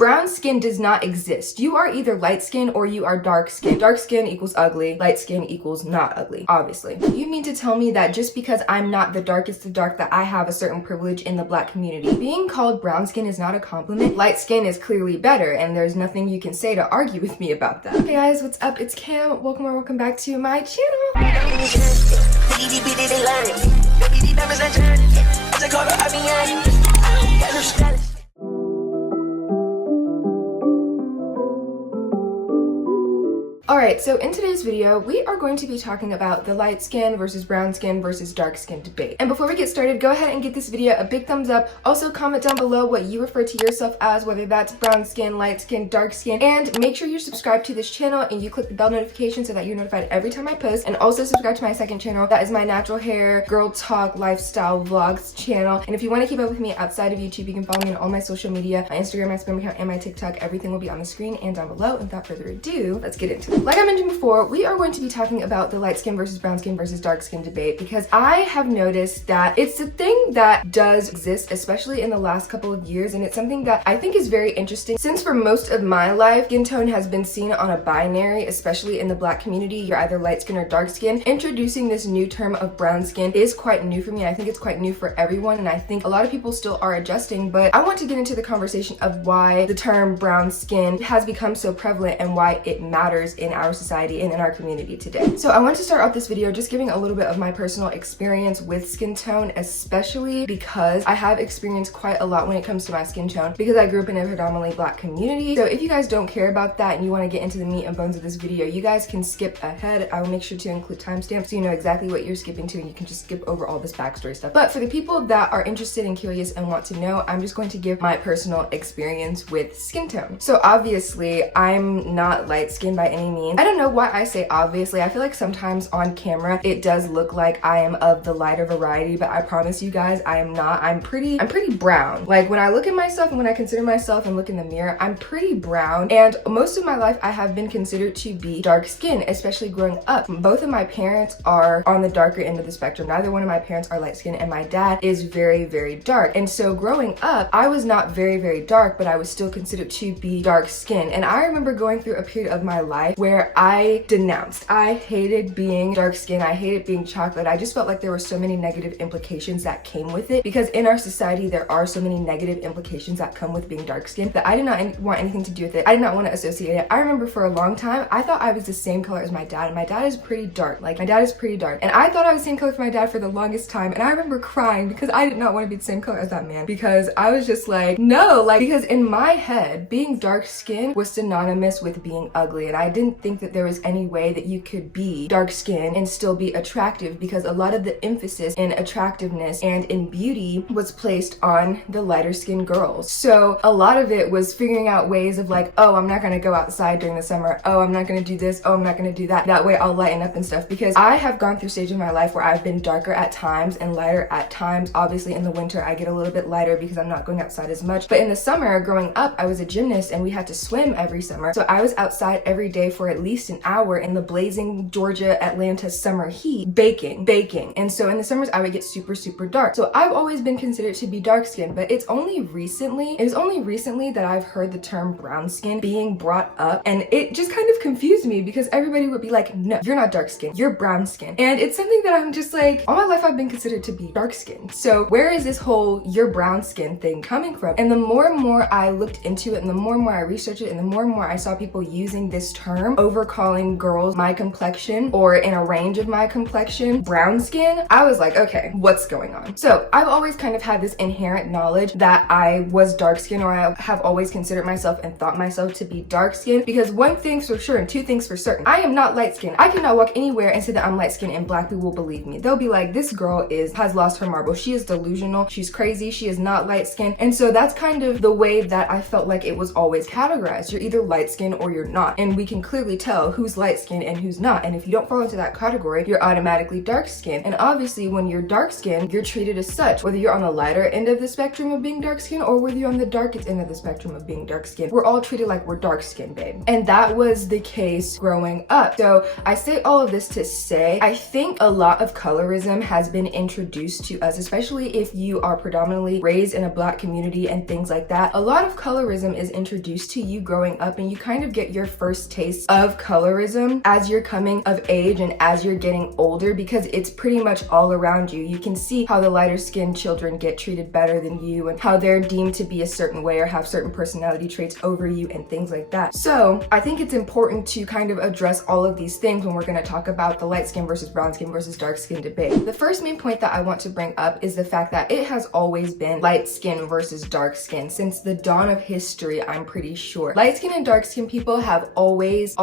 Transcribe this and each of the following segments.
Brown skin does not exist. You are either light skin or you are dark skin. Dark skin equals ugly, light skin equals not ugly, obviously. You mean to tell me that just because I'm not the darkest of dark that I have a certain privilege in the black community? Being called brown skin is not a compliment. Light skin is clearly better, and there's nothing you can say to argue with me about that. Hey guys, what's up? It's Cam. Welcome or welcome back to my channel. Alright, so in today's video, we are going to be talking about the light skin versus brown skin versus dark skin debate. And before we get started, go ahead and give this video a big thumbs up. Also, comment down below what you refer to yourself as, whether that's brown skin, light skin, dark skin. And make sure you're subscribed to this channel and you click the bell notification so that you're notified every time I post. And also subscribe to my second channel. That is my natural hair, girl talk, lifestyle vlogs channel. And if you want to keep up with me outside of YouTube, you can follow me on all my social media, my Instagram, my Spam account, and my TikTok. Everything will be on the screen and down below. And without further ado, let's get into it. Like I mentioned before, we are going to be talking about the light skin versus brown skin versus dark skin debate because I have noticed that it's a thing that does exist, especially in the last couple of years, and it's something that I think is very interesting since for most of my life, skin tone has been seen on a binary, especially in the black community. You're either light skin or dark skin. Introducing this new term of brown skin is quite new for me. I think it's quite new for everyone, and I think a lot of people still are adjusting, but I want to get into the conversation of why the term brown skin has become so prevalent and why it matters in our society and in our community today. So I want to start off this video just giving a little bit of my personal experience with skin tone, especially because I have experienced quite a lot when it comes to my skin tone because I grew up in a predominantly black community. So if you guys don't care about that and you want to get into the meat and bones of this video, you guys can skip ahead. I will make sure to include timestamps so you know exactly what you're skipping to and you can just skip over all this backstory stuff. But for the people that are interested and curious and want to know, I'm just going to give my personal experience with skin tone. So obviously I'm not light skinned by any means. I don't know why I say obviously. I feel like sometimes on camera it does look like I am of the lighter variety, but I promise you guys I am not. I'm pretty brown. Like when I look at myself and when I consider myself and look in the mirror, I'm pretty brown, and most of my life I have been considered to be dark skinned, especially growing up. Both of my parents are on the darker end of the spectrum. Neither one of my parents are light skinned, and my dad is very, very dark. And so growing up, I was not very, very dark, but I was still considered to be dark skinned. And I remember going through a period of my life where I denounced. I hated being dark skinned. I hated being chocolate. I just felt like there were so many negative implications that came with it because in our society there are so many negative implications that come with being dark skinned that I did not want anything to do with it. I did not want to associate it. I remember for a long time I thought I was the same color as my dad, and my dad is pretty dark. Like my dad is pretty dark, and I thought I was the same color as my dad for the longest time, and I remember crying because I did not want to be the same color as that man because I was just like, no, like because in my head being dark skinned was synonymous with being ugly, and I didn't think that there was any way that you could be dark skinned and still be attractive because a lot of the emphasis in attractiveness and in beauty was placed on the lighter skinned girls. So a lot of it was figuring out ways of like, oh, I'm not going to go outside during the summer. Oh, I'm not going to do this. Oh, I'm not going to do that. That way I'll lighten up and stuff, because I have gone through stages in my life where I've been darker at times and lighter at times. Obviously in the winter I get a little bit lighter because I'm not going outside as much. But in the summer growing up, I was a gymnast and we had to swim every summer. So I was outside every day for at least an hour in the blazing Georgia, Atlanta summer heat, baking. And so in the summers I would get super, super dark. So I've always been considered to be dark skinned, but it's only recently that I've heard the term brown skin being brought up, and it just kind of confused me because everybody would be like, no, you're not dark skinned, you're brown skin. And it's something that I'm just like, all my life I've been considered to be dark skinned. So where is this whole you're brown skin thing coming from? And the more and more I looked into it and the more I researched it and the more I saw people using this term over calling girls my complexion or in a range of my complexion brown skin, I was like, okay, what's going on? So I've always kind of had this inherent knowledge that I was dark skinned, or I have always considered myself and thought myself to be dark skinned, because one thing's for sure and two things for certain, I am not light skinned. I cannot walk anywhere and say that I'm light skinned and black people will believe me. They'll be like, this girl has lost her marble. She is delusional. She's crazy. She is not light skinned. And so that's kind of the way that I felt like it was always categorized. You're either light skinned or you're not. And we can clearly clearly tell who's light skinned and who's not. And if you don't fall into that category, you're automatically dark skinned. And obviously when you're dark skinned, you're treated as such, whether you're on the lighter end of the spectrum of being dark skinned or whether you're on the darkest end of the spectrum of being dark skinned. We're all treated like we're dark skinned, babe. And that was the case growing up. So I say all of this to say, I think a lot of colorism has been introduced to us, especially if you are predominantly raised in a Black community and things like that. A lot of colorism is introduced to you growing up, and you kind of get your first taste of colorism as you're coming of age and as you're getting older, because it's pretty much all around you. You can see how the lighter skinned children get treated better than you and how they're deemed to be a certain way or have certain personality traits over you and things like that. So I think it's important to kind of address all of these things when we're going to talk about the light skin versus brown skin versus dark skin debate. The first main point that I want to bring up is the fact that it has always been light skin versus dark skin since the dawn of history, I'm pretty sure. Light skin and dark skin people have always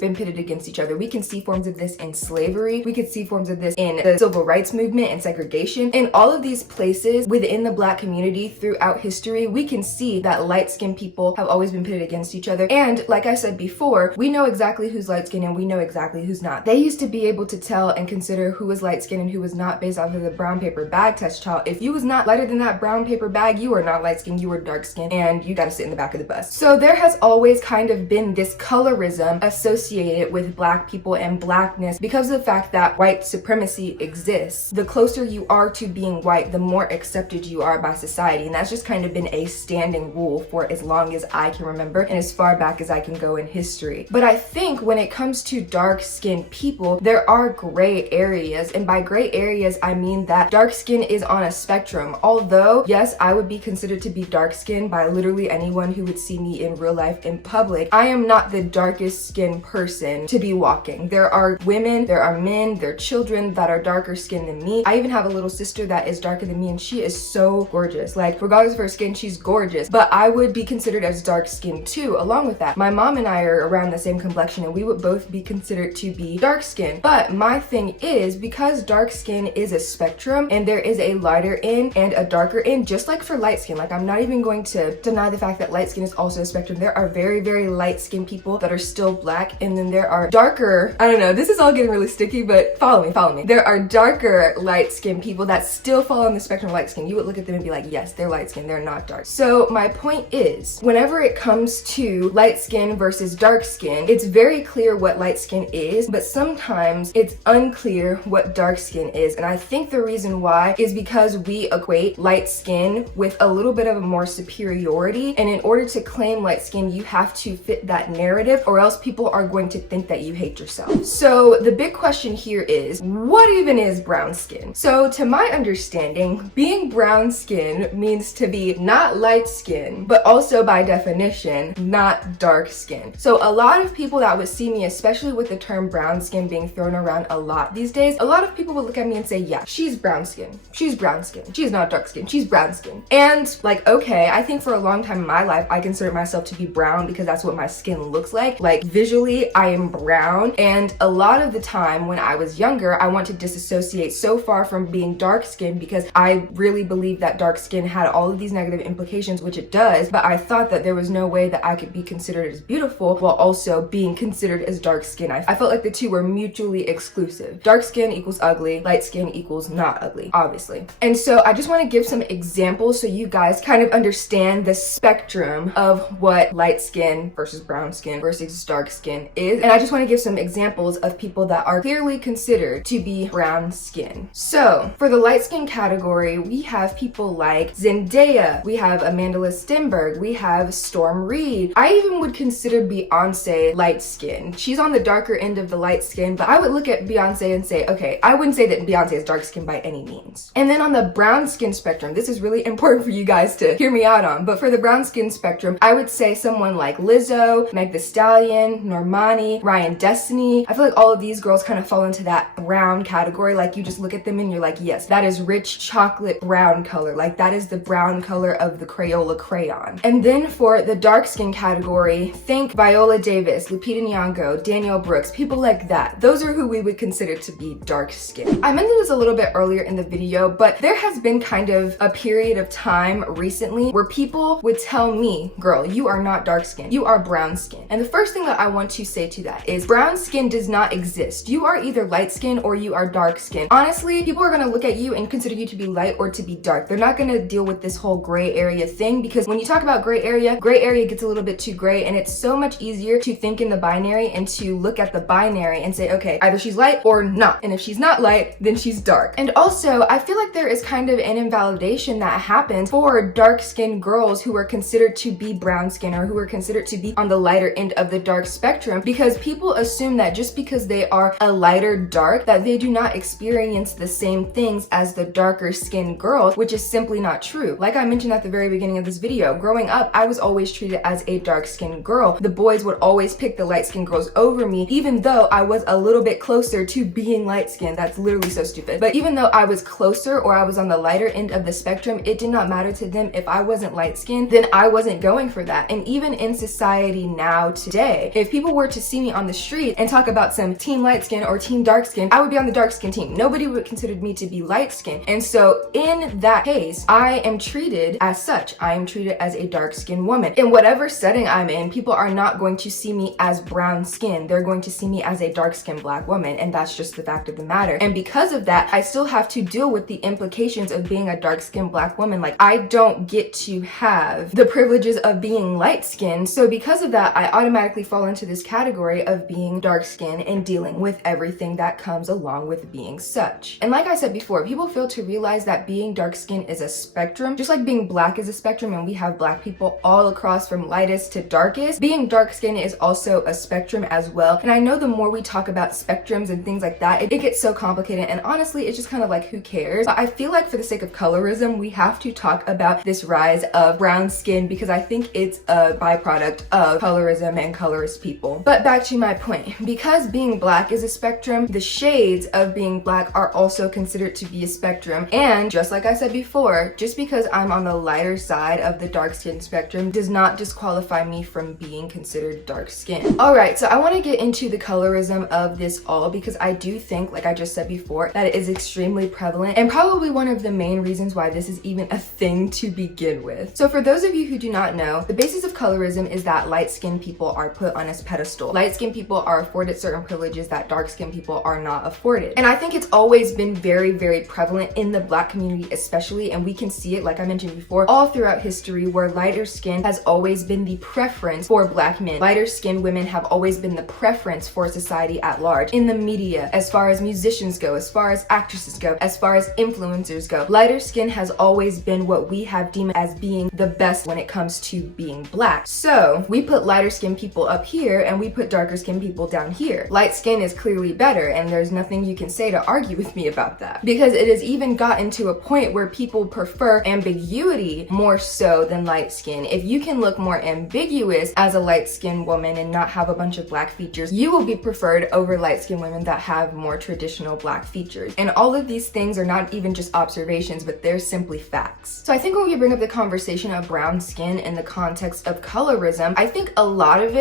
been pitted against each other. We can see forms of this in slavery. We could see forms of this in the civil rights movement and segregation. In all of these places within the Black community throughout history, we can see that light skin people have always been pitted against each other. And like I said before, we know exactly who's light skin and we know exactly who's not. They used to be able to tell and consider who was light skin and who was not based off of the brown paper bag test, child. If you was not lighter than that brown paper bag, you were not light skin, you were dark skin, and you gotta sit in the back of the bus. So there has always kind of been this colorism associated with Black people and Blackness because of the fact that white supremacy exists. The closer you are to being white, the more accepted you are by society, and that's just kind of been a standing rule for as long as I can remember and as far back as I can go in history. But I think when it comes to dark-skinned people, there are gray areas, and by gray areas I mean that dark skin is on a spectrum. Although yes, I would be considered to be dark skinned by literally anyone who would see me in real life in public, I am not the darkest skinned person to be walking. There are women, there are men, there are children that are darker skinned than me. I even have a little sister that is darker than me, and she is so gorgeous. Like, regardless of her skin, she's gorgeous. But I would be considered as dark skinned too. Along with that, my mom and I are around the same complexion, and we would both be considered to be dark skinned. But my thing is, because dark skin is a spectrum and there is a lighter end and a darker end, just like for light skin, like I'm not even going to deny the fact that light skin is also a spectrum. There are very light skinned people that are still Black, and then there are darker, I don't know, this is all getting really sticky, but follow me. There are darker light skinned people that still fall on the spectrum of light skin. You would look at them and be like, yes, they're light skin, they're not dark. So my point is, whenever it comes to light skin versus dark skin, it's very clear what light skin is, but sometimes it's unclear what dark skin is. And I think the reason why is because we equate light skin with a little bit of a more superiority, and in order to claim light skin, you have to fit that narrative, or else people are going to think that you hate yourself. So the big question here is, what even is brown skin? So to my understanding, being brown skin means to be not light skin, but also by definition, not dark skin. So a lot of people that would see me, especially with the term brown skin being thrown around a lot these days, a lot of people would look at me and say, yeah, she's brown skin. She's brown skin. She's not dark skin. She's brown skin. And like, okay, I think for a long time in my life, I considered myself to be brown because that's what my skin looks like. Like visually, I am brown. And a lot of the time when I was younger, I want to disassociate so far from being dark skin because I really believed that dark skin had all of these negative implications, which it does, but I thought that there was no way that I could be considered as beautiful while also being considered as dark skin. I felt like the two were mutually exclusive. Dark skin equals ugly, light skin equals not ugly, obviously. And so I just want to give some examples so you guys kind of understand the spectrum of what light skin versus brown skin versus dark skin is. And I just want to give some examples of people that are clearly considered to be brown skin. So for the light skin category, we have people like Zendaya, we have Amanda Stenberg, we have Storm Reed. I even would consider Beyonce light skin. She's on the darker end of the light skin, but I would look at Beyonce and say, okay, I wouldn't say that Beyonce is dark skin by any means. And then on the brown skin spectrum, this is really important for you guys to hear me out on, but for the brown skin spectrum, I would say someone like Lizzo, Meg Thee Stallion, Normani, Ryan Destiny. I feel like all of these girls kind of fall into that brown category. Like you just look at them and you're like, yes, that is rich chocolate brown color. Like that is the brown color of the Crayola crayon. And then for the dark skin category, think Viola Davis, Lupita Nyong'o, Danielle Brooks, people like that. Those are who we would consider to be dark skin. I mentioned this a little bit earlier in the video, but there has been kind of a period of time recently where people would tell me, girl, you are not dark skin, you are brown skin. And the first thing that I want to say to that is brown skin does not exist. You are either light skin or you are dark skin. Honestly, people are gonna look at you and consider you to be light or to be dark. They're not gonna deal with this whole gray area thing, because when you talk about gray area gets a little bit too gray, and it's so much easier to think in the binary and to look at the binary and say, okay, either she's light or not. And if she's not light, then she's dark. And also, I feel like there is kind of an invalidation that happens for dark-skinned girls who are considered to be brown skin or who are considered to be on the lighter end of the dark spectrum, because people assume that just because they are a lighter dark, that they do not experience the same things as the darker skinned girls, which is simply not true. Like I mentioned at the very beginning of this video, growing up, I was always treated as a dark-skinned girl. The boys would always pick the light-skinned girls over me, even though I was a little bit closer to being light-skinned. That's literally so stupid. But even though I was closer or I was on the lighter end of the spectrum, it did not matter to them. If I wasn't light-skinned, then I wasn't going for that. And even in society now today, if people were to see me on the street and talk about some team light-skin or team dark-skin, I would be on the dark-skin team. Nobody would consider me to be light-skinned. And so in that case, I am treated as such. I am treated as a dark-skinned woman. In whatever setting I'm in, people are not going to see me as brown skin. They're going to see me as a dark-skinned black woman, and that's just the fact of the matter. And because of that, I still have to deal with the implications of being a dark-skinned black woman. Like, I don't get to have the privileges of being light-skinned, so because of that, I automatically fall into this category of being dark-skinned and dealing with everything that comes along with being such. And like I said before, people fail to realize that being dark-skinned is a spectrum, just like being black is a spectrum, and we have black people all across from lightest to darkest. Being dark-skinned is also a spectrum as well. And I know the more we talk about spectrums and things like that, it gets so complicated, and honestly, it's just kind of like, who cares? But I feel like for the sake of colorism, we have to talk about this rise of brown skin, because I think it's a byproduct of colorism and colorist people. But back to my point, because being black is a spectrum, the shades of being black are also considered to be a spectrum. And just like I said before, just because I'm on the lighter side of the dark skin spectrum does not disqualify me from being considered dark skin. Alright, so I want to get into the colorism of this all, because I do think, like I just said before, that it is extremely prevalent and probably one of the main reasons why this is even a thing to begin with. So for those of you who do not know, the basis of colorism is that light-skinned people are put on a pedestal. Light-skinned people are afforded certain privileges that dark-skinned people are not afforded. And I think it's always been very, very prevalent in the black community especially, and we can see it, like I mentioned before, all throughout history, where lighter skin has always been the preference for black men. Lighter skinned women have always been the preference for society at large. In the media, as far as musicians go, as far as actresses go, as far as influencers go, lighter skin has always been what we have deemed as being the best when it comes to being black. So we put lighter skinned people up here and we put darker skinned people down here. Light skin is clearly better, and there's nothing you can say to argue with me about that, because it has even gotten to a point where people prefer ambiguity more so than light skin. If you can look more ambiguous as a light skinned woman and not have a bunch of black features, you will be preferred over light skinned women that have more traditional black features. And all of these things are not even just observations, but they're simply facts. So I think when we bring up the conversation of brown skin in the context of colorism, I think a lot of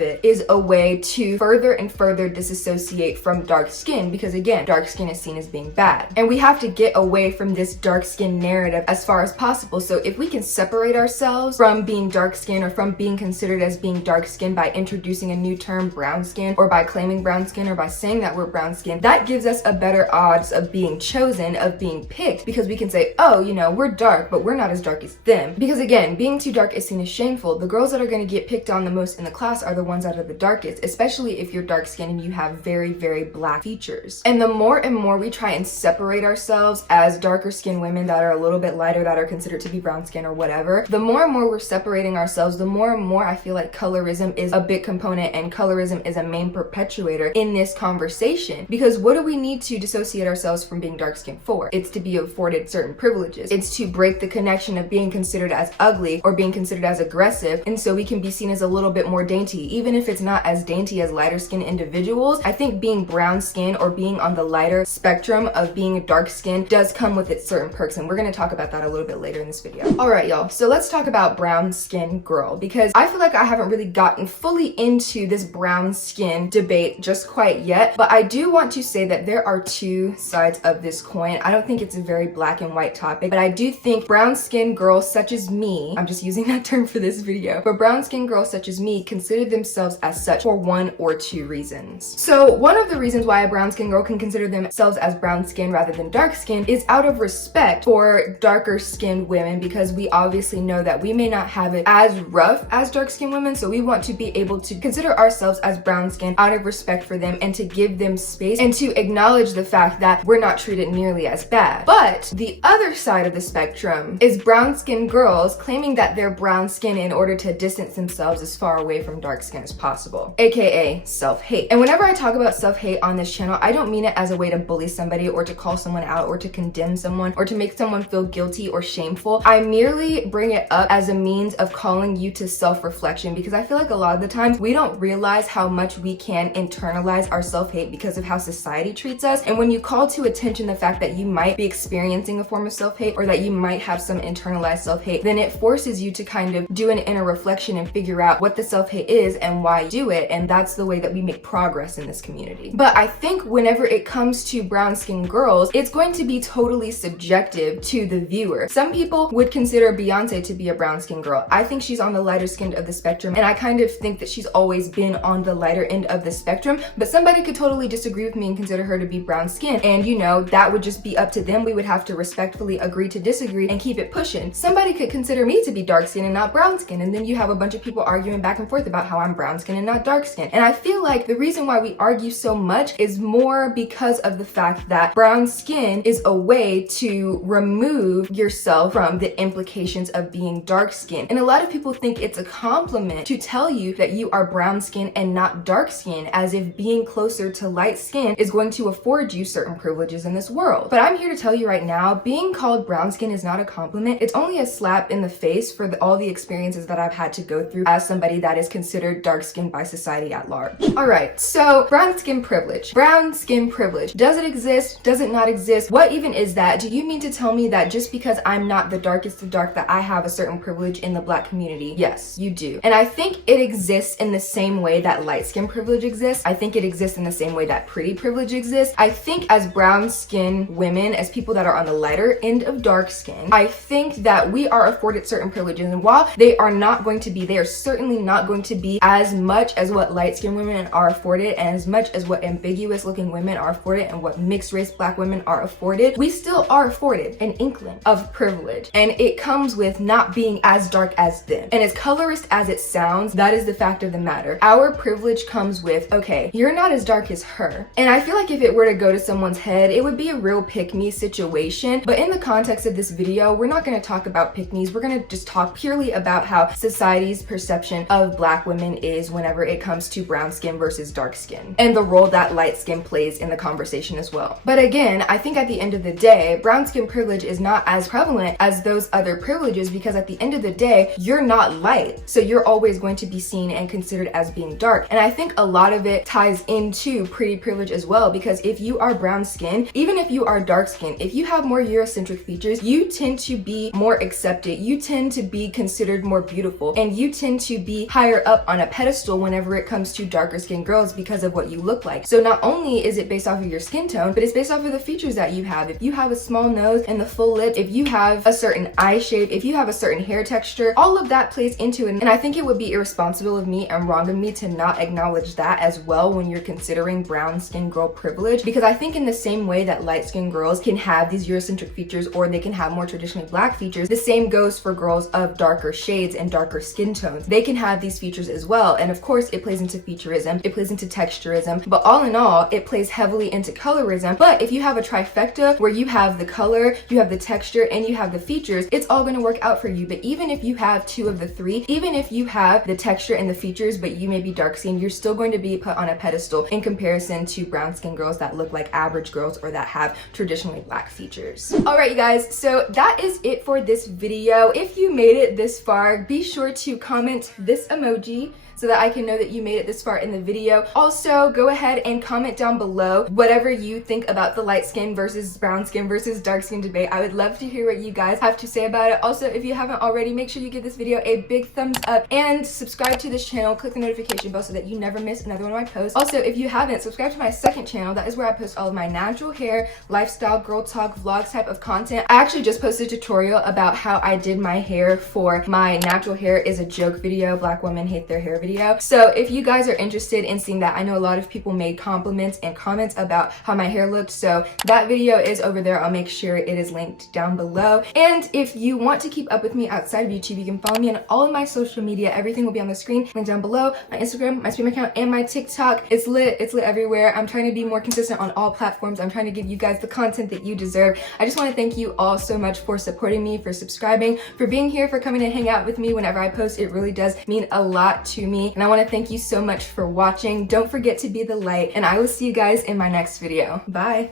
it is a way to further and further disassociate from dark skin, because again, dark skin is seen as being bad. And we have to get away from this dark skin narrative as far as possible. So if we can separate ourselves from being dark skin or from being considered as being dark skin by introducing a new term, brown skin, or by claiming brown skin, or by saying that we're brown skin, that gives us a better odds of being chosen, of being picked, because we can say, oh, you know, we're dark, but we're not as dark as them. Because again, being too dark is seen as shameful. The girls that are going to get picked on the most in the class are the ones that are the darkest, especially if you're dark skinned and you have very, very black features. And the more and more we try and separate ourselves as darker skinned women that are a little bit lighter, that are considered to be brown skin or whatever, the more and more we're separating ourselves, the more and more I feel like colorism is a big component, and colorism is a main perpetuator in this conversation. Because what do we need to dissociate ourselves from being dark skinned for? It's to be afforded certain privileges. It's to break the connection of being considered as ugly or being considered as aggressive, and so we can be seen as a little bit more dainty. Even if it's not as dainty as lighter skinned individuals, I think being brown skin or being on the lighter spectrum of being dark skin does come with its certain perks, and we're going to talk about that a little bit later in this video. Alright y'all, so let's talk about brown skin girl, because I feel like I haven't really gotten fully into this brown skin debate just quite yet, but I do want to say that there are two sides of this coin. I don't think it's a very black and white topic, but I do think brown skin girls such as me, I'm just using that term for this video, but brown skin girls such as me consider themselves as such for one or two reasons. So one of the reasons why a brown skin girl can consider themselves as brown skin rather than dark skin is out of respect for darker skinned women, because we obviously know that we may not have it as rough as dark skinned women, so we want to be able to consider ourselves as brown skin out of respect for them and to give them space and to acknowledge the fact that we're not treated nearly as bad. But the other side of the spectrum is brown skinned girls claiming that they're brown skin in order to distance themselves as far away from dark skin as possible, aka self-hate. And whenever I talk about self-hate on this channel, I don't mean it as a way to bully somebody or to call someone out or to condemn someone or to make someone feel guilty or shameful. I merely bring it up as a means of calling you to self-reflection, because I feel like a lot of the times we don't realize how much we can internalize our self-hate because of how society treats us. And when you call to attention the fact that you might be experiencing a form of self-hate or that you might have some internalized self-hate, then it forces you to kind of do an inner reflection and figure out what the self-hate is and why you do it. And that's the way that we make progress in this community. But I think whenever it comes to brown skin girls, it's going to be totally subjective to the viewer. Some people would consider Beyonce to be a brown skin girl. I think she's on the lighter skinned of the spectrum, and I kind of think that she's always been on the lighter end of the spectrum, but somebody could totally disagree with me and consider her to be brown skin, and you know, that would just be up to them. We would have to respectfully agree to disagree and keep it pushing. Somebody could consider me to be dark skin and not brown skin, and then you have a bunch of people arguing back and forth about how I'm brown skin and not dark skin. And I feel like the reason why we argue so much is more because of the fact that brown skin is a way to remove yourself from the implications of being dark skin. And a lot of people think it's a compliment to tell you that you are brown skin and not dark skin, as if being closer to light skin is going to afford you certain privileges in this world. But I'm here to tell you right now, being called brown skin is not a compliment. It's only a slap in the face for all the experiences that I've had to go through as somebody that is considered dark skinned by society at large. Alright, so brown skin privilege. Brown skin privilege. Does it exist? Does it not exist? What even is that? Do you mean to tell me that just because I'm not the darkest of dark that I have a certain privilege in the black community? Yes, you do. And I think it exists in the same way that light skin privilege exists. I think it exists in the same way that pretty privilege exists. I think as brown skin women, as people that are on the lighter end of dark skin, I think that we are afforded certain privileges, and while they are not going to be, they are certainly not going to be as much as what light skin women are afforded and as much as what ambiguous looking women are afforded and what mixed race black women are afforded, we still are afforded an inkling of privilege, and it comes with not being as dark as them. And as colorist as it sounds, that is the fact of the matter. Our privilege comes with, okay, you're not as dark as her. And I feel like if it were to go to someone's head, it would be a real pick-me situation. But in the context of this video, we're not going to talk about pick-me's. We're going to just talk purely about how society's perception of black women is whenever it comes to brown skin versus dark skin, and the role that light skin plays in the conversation as well. But again, I think at the end of the day, brown skin privilege is not as prevalent as those other privileges, because at the end of the day, you're not light, so you're always going to be seen and considered as being dark. And I think a lot of it ties into pretty privilege as well, because if you are brown skin, even if you are dark skin, if you have more Eurocentric features, you tend to be more accepted, you tend to be considered more beautiful, and you tend to be higher up on a pedestal whenever it comes to darker skinned girls because of what you look like. So not only is it based off of your skin tone, but it's based off of the features that you have. If you have a small nose and the full lip, if you have a certain eye shape, if you have a certain hair texture, all of that plays into it. And I think it would be irresponsible of me and wrong of me to not acknowledge that as well when you're considering brown skin girl privilege, because I think in the same way that light skinned girls can have these Eurocentric features or they can have more traditionally black features, the same goes for girls of darker shades and darker skin tones. They can have these features as well. And of course it plays into featureism, it plays into texturism, but all in all, it plays heavily into colorism. But if you have a trifecta where you have the color, you have the texture, and you have the features, it's all going to work out for you. But even if you have two of the three, even if you have the texture and the features, but you may be dark skinned, you're still going to be put on a pedestal in comparison to brown skin girls that look like average girls or that have traditionally black features. All right, you guys, so that is it for this video. If you made it this far, be sure to comment this emoji so that I can know that you made it this far in the video. Also, go ahead and comment down below whatever you think about the light skin versus brown skin versus dark skin debate. I would love to hear what you guys have to say about it. Also, if you haven't already, make sure you give this video a big thumbs up and subscribe to this channel. Click the notification bell so that you never miss another one of my posts. Also, if you haven't, subscribe to my second channel. That is where I post all of my natural hair, lifestyle, girl talk, vlogs type of content. I actually just posted a tutorial about how I did my hair for my natural hair is a joke video, black woman women hate their hair video. So if you guys are interested in seeing that, I know a lot of people made compliments and comments about how my hair looked, so that video is over there. I'll make sure it is linked down below. And if you want to keep up with me outside of YouTube, you can follow me on all of my social media. Everything will be on the screen, linked down below. My Instagram, my stream account, and my TikTok. It's lit everywhere. I'm trying to be more consistent on all platforms. I'm trying to give you guys the content that you deserve. I just want to thank you all so much for supporting me, for subscribing, for being here, for coming to hang out with me whenever I post. It really does mean a lot to me. And I want to thank you so much for watching. Don't forget to be the light, and I will see you guys in my next video. Bye.